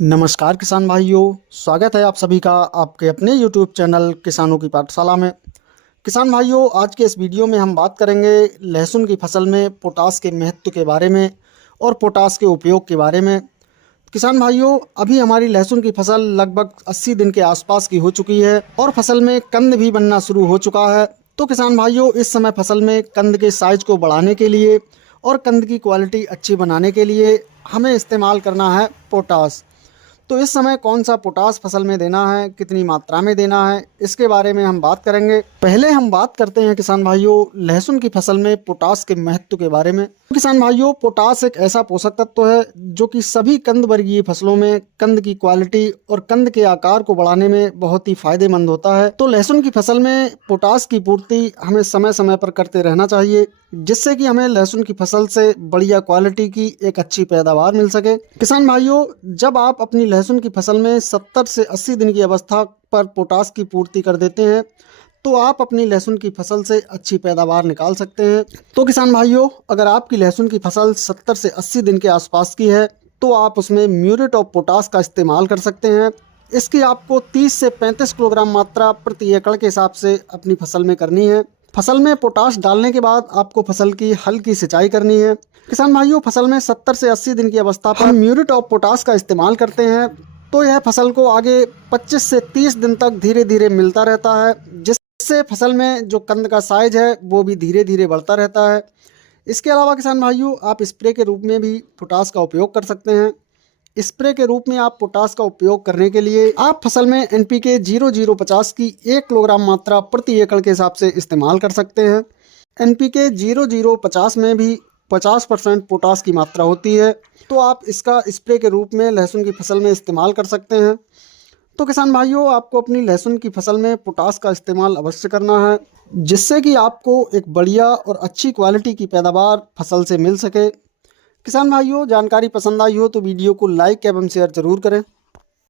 नमस्कार किसान भाइयों, स्वागत है आप सभी का आपके अपने YouTube चैनल किसानों की पाठशाला में। किसान भाइयों, आज के इस वीडियो में हम बात करेंगे लहसुन की फसल में पोटास के महत्व के बारे में और पोटास के उपयोग के बारे में। किसान भाइयों, अभी हमारी लहसुन की फसल लगभग 80 दिन के आसपास की हो चुकी है और फसल में कंद भी बनना शुरू हो चुका है। तो किसान भाइयों, इस समय फसल में कंद के साइज को बढ़ाने के लिए और कंद की क्वालिटी अच्छी बनाने के लिए हमें इस्तेमाल करना है पोटास। तो इस समय कौन सा पोटास फसल में देना है, कितनी मात्रा में देना है, इसके बारे में हम बात करेंगे। पहले हम बात करते हैं किसान भाइयों लहसुन की फसल में पोटास के महत्व के बारे में। किसान भाइयों, पोटास एक ऐसा पोषक तत्व है जो कि सभी कंद वर्गीय फसलों में कंद की क्वालिटी और कंद के आकार को बढ़ाने में बहुत ही फायदेमंद होता है। तो लहसुन की फसल में पोटास की पूर्ति हमें समय समय पर करते रहना चाहिए, जिससे कि हमें लहसुन की फसल से बढ़िया क्वालिटी की एक अच्छी पैदावार मिल सके। किसान भाइयों, जब आप अपनी लहसुन की फसल में 70 से 80 दिन की अवस्था पर पोटास की पूर्ति कर देते हैं तो आप अपनी लहसुन की फसल से अच्छी पैदावार निकाल सकते हैं। तो किसान भाइयों, अगर आपकी लहसुन की फसल 70 से 80 दिन के आसपास की है तो आप उसमें म्यूरेट ऑफ पोटास का इस्तेमाल कर सकते हैं। इसकी आपको 30 से 35 किलोग्राम मात्रा प्रति एकड़ के हिसाब से अपनी फसल में करनी है। फसल में पोटाश डालने के बाद आपको फसल की हल्की सिंचाई करनी है। किसान भाइयों, फसल में 70 से 80 दिन की अवस्था पर म्यूरेट ऑफ पोटास का इस्तेमाल करते हैं तो यह फसल को आगे 25 से 30 दिन तक धीरे धीरे मिलता रहता है, जिससे फसल में जो कंद का साइज है वो भी धीरे धीरे बढ़ता रहता है। इसके अलावा किसान भाइयों, आप स्प्रे के रूप में भी पोटास का उपयोग कर सकते हैं। स्प्रे के रूप में आप पोटास का उपयोग करने के लिए आप फसल में NPK 0050 की 1 किलोग्राम मात्रा प्रति एकड़ के हिसाब से इस्तेमाल कर सकते हैं। NPK 0050 में भी 50% पोटास की मात्रा होती है, तो आप इसका स्प्रे के रूप में लहसुन की फसल में इस्तेमाल कर सकते हैं। तो किसान भाइयों, आपको अपनी लहसुन की फसल में पोटास का इस्तेमाल अवश्य करना है, जिससे कि आपको एक बढ़िया और अच्छी क्वालिटी की पैदावार फसल से मिल सके। किसान भाइयों, जानकारी पसंद आई हो तो वीडियो को लाइक एवं शेयर जरूर करें।